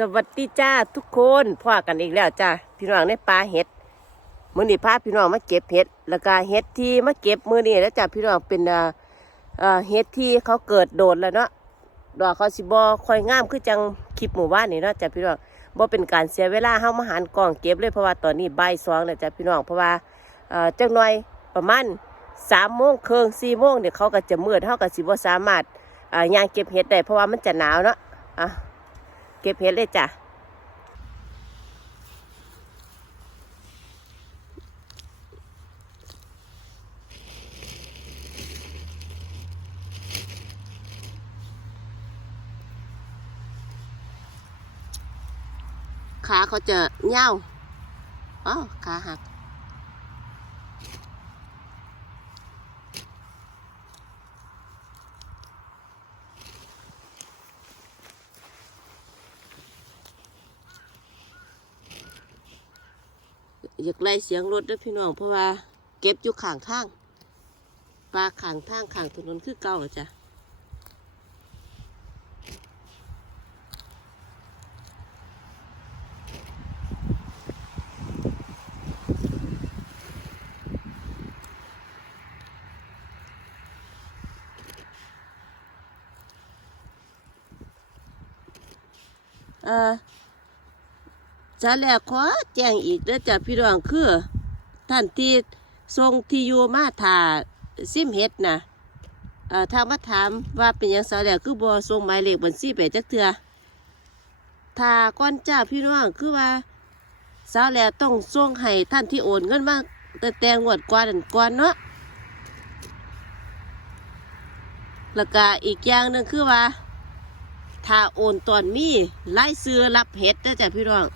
สวัสดีจ้าทุกคนพ่อกันอีกแล้วจ้าพี่น้องในป่าเห็ดมือนี้พาพี่น้องมาเก็บเห็ดแล้วก็เห็ดที่มาเก็บมือนี้แล้วจ้าพี่น้องเป็นเห็ดที่เขาเกิดโดดแล้วเนาะดอกเขาสิบ่ค่อยงามคือจังคลิปหมู่บ้านนี่เนาะจ้าพี่น้องบ่เป็นการเสียเวลาเฮามาหันกล้องเก็บเลยเพราะว่าตอนนี้บ่ายสองแล้วจ้าพี่น้องเพราะว่าจักหน่อยประมาณสามโมงเครึ่งสี่โมงเดี๋ยวเขาก็จะมืดเฮาก็สิบ่สามารถอ่าย่างเก็บเห็ดได้เพราะว่ามันจะหนาวเนาะอะ เก็บเห็ดเลยจ้ะขาเขาจะเง่าอ๋อขาหัก อยากไล่เสียงรถด้วยพี่น้องเพราะว่าเก็บอยู่ข้างทางปลาข้างทางข้างถนนคือเก่าหรอจ้ะเออ จะแลกขอแจ้งอีกเด้อจ้ะพี่น้องคือ ท่านที่ทรงที่อยู่มาถาซิมเฮ็ดนะเอ่อทางมาถามว่าเป็นหยังสาแหลกคือบ่ส่งหมายเลขบัญชีไปจักเทื่อถ้าก่อนจ้าพี่น้องคือว่าสาวแหลกต้องส่งให้ท่านที่โอนเงินมาแต่แต่งวดก่อนนั่นก่อนเนาะแล้วก็อีกอย่างหนึ่งคือว่า ถ้าโอนตอนมีไล่ซื้อรับเฮ็ดเด้อจ้ะพี่น้อง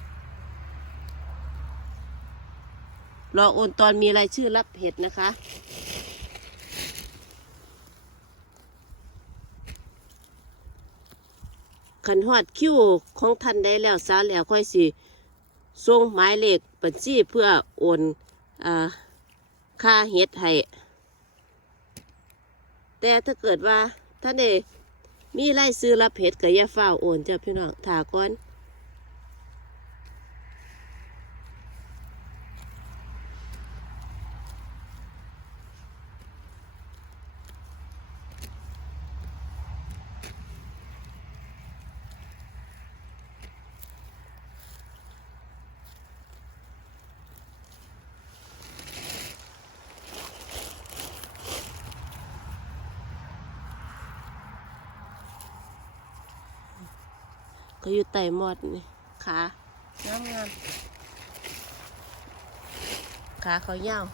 รอโอนตอนมีรายชื่อรับเห็ดนะคะ ขันหอดคิวของท่านได้แล้วซาแล้วค่อยสิส่งหมายเลขบัญชีเพื่อโอนอค่าเห็ดให้แต่ถ้าเกิดว่าท่านได้มีรายซื้อรับเห็ดก็อย่าเฝ้าโอนจ้ะพี่น้องถาก่อน ก็อยู่ไต่หมอดนี่ขางามงามขาเขายาว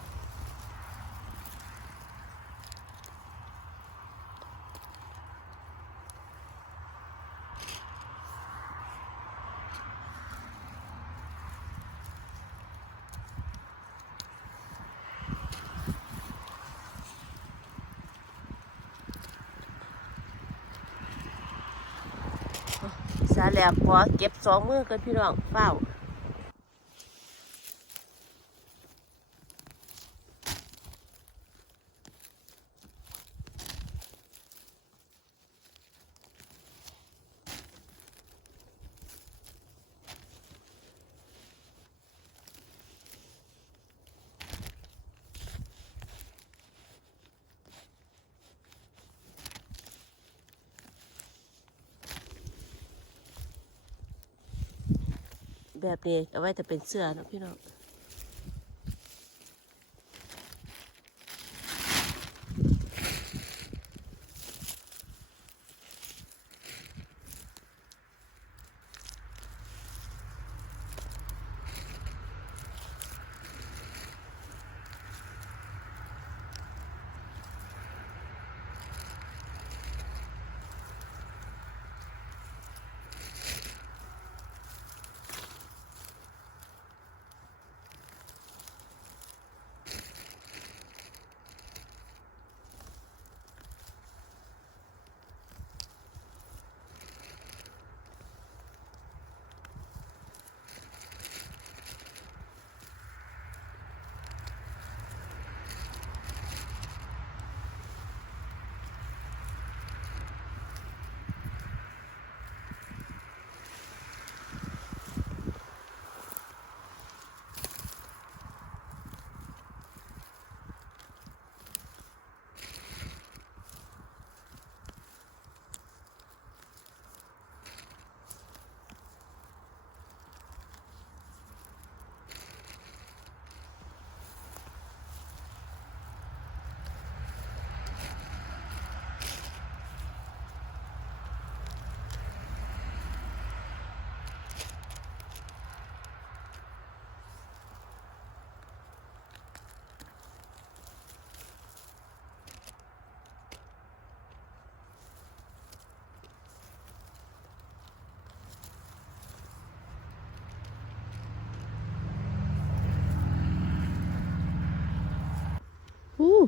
แล้วขอเก็บสองมือกันพี่น้องเฝ้า แบบนี้เอาไว้แต่เป็นเสื้อนะพี่น้อง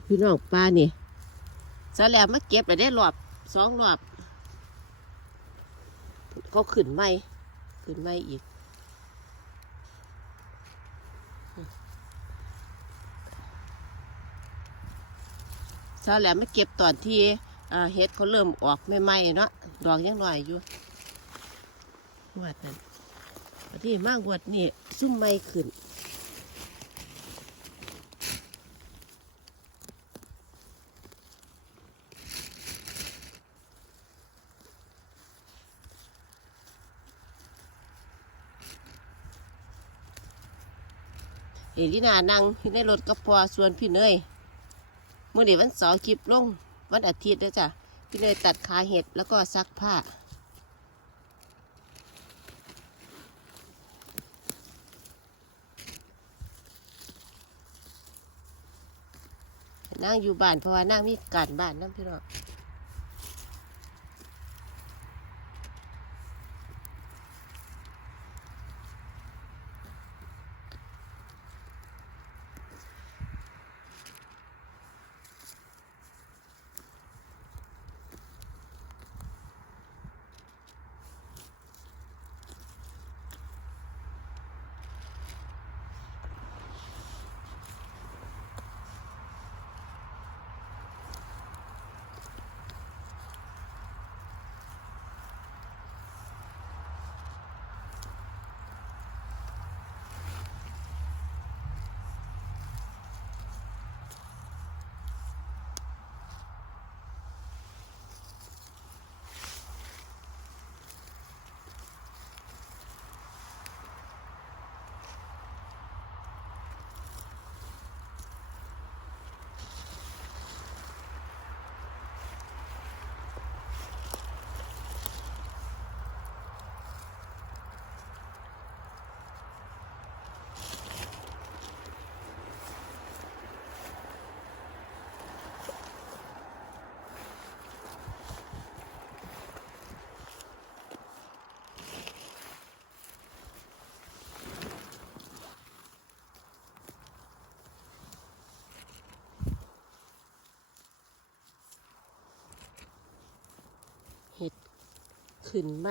พี่น้องปลานี่สาแล้วมาเก็บไปได้รอบสองรอบเขาขึ้นไม่ขึ้นไม่อีกเช้าแล้วไม่เก็บตอนที่เฮ็ดเขาเริ่มออกใหม่ๆเนาะดอกยังหน่อยอยู่งวดนั้นบัดนี้มากวดนี่ซุ่มไม่ขึ้น เอลินานั่งอยู่ในรถกับพอส่วนพี่เนยเมื่อเดี๋ยววันเสาร์คลิปลงวันอาทิตย์นะจ้ะพี่เนยตัดขาเห็ดแล้วก็ซักผ้า นั่งอยู่บ้านเพราะว่านั่งมีการบ้านนั่นพี่น้อง ขึ้นไหม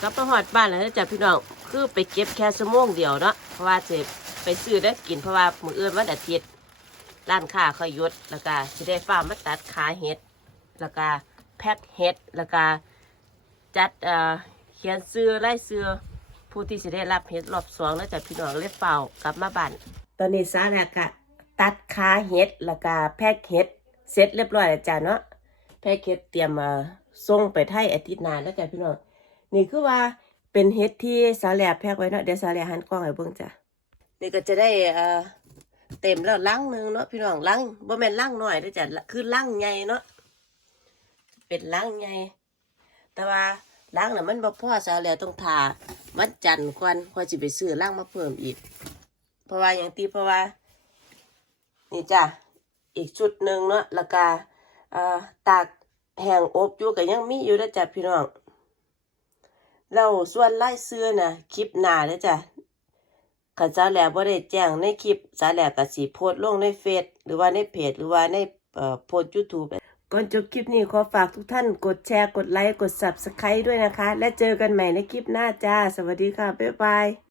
กลับมาหอดบ้านแล้วจ้ะพี่น้องคือไปเก็บแค่ชั่วโมงเดียวเนาะเพราะว่าจะไปซื้อได้กินเพราะว่ามื้ออื่นวันอาทิตย์ร้านค้าเขายุดแล้วก็สิได้ฟ้ามาตัดขาเห็ดแล้วก็แพ็คเห็ดแล้วก็จัดเอ่อเขียนซื้อไล่ซื้อผู้ที่จะได้รับเห็ดรอบสองแล้วจากพี่น้องเรียกเป่ากลับมาบ้านตอนนี้ซาแลกะตัดขาเห็ดแล้วก็แพ็คเห็ดเสร็จเรียบร้อยแล้วจ้ะเนาะแพ็คเห็ดเตรียมมาส่งไปไทยอาทิตย์น้าแล้วจ้ะพี่น้อง นี่คือว่าเป็นเห็ดที่สาแลแพ็คไว้เนาะเดี๋ยวสาแลหันกล้องให้เบิ่งจ้ะนี่ก็จะได้เอ่อเต็มแล้วลังหนึ่งเนาะพี่น้องลังบ่แม่นลังน้อยเด้อจ้ะคือลังใหญ่เนาะเป็นลังใหญ่แต่ว่าลังน่ะมันบ่พอซะแล้วต้องทาวันจันทร์ก่อนค่อยสิไปซื้อลังมาเพิ่มอีก เพราะว่าอย่างที่เพราะว่า นี่จ้ะอีกชุดหนึ่งเนาะแล้วก็เอ่อตากแห้งอบอยู่ก็ยังมีอยู่เด้จ้ะพี่น้อง แล้วส่วนไล่เสื้อนะคลิปหน้าเด้อจ้ะขันสาแหลบ่ได้แจ้งในคลิปสาแหลก็สิโพสลงในเฟซหรือว่าในเพจหรือว่าในเอ่อโพสยูทูบก่อนจบคลิปนี้ขอฝากทุกท่านกดแชร์กดไลค์กด Subscribe ด้วยนะคะ และเจอกันใหม่ในคลิปหน้าจ้า สวัสดีค่ะ บ๊ายบาย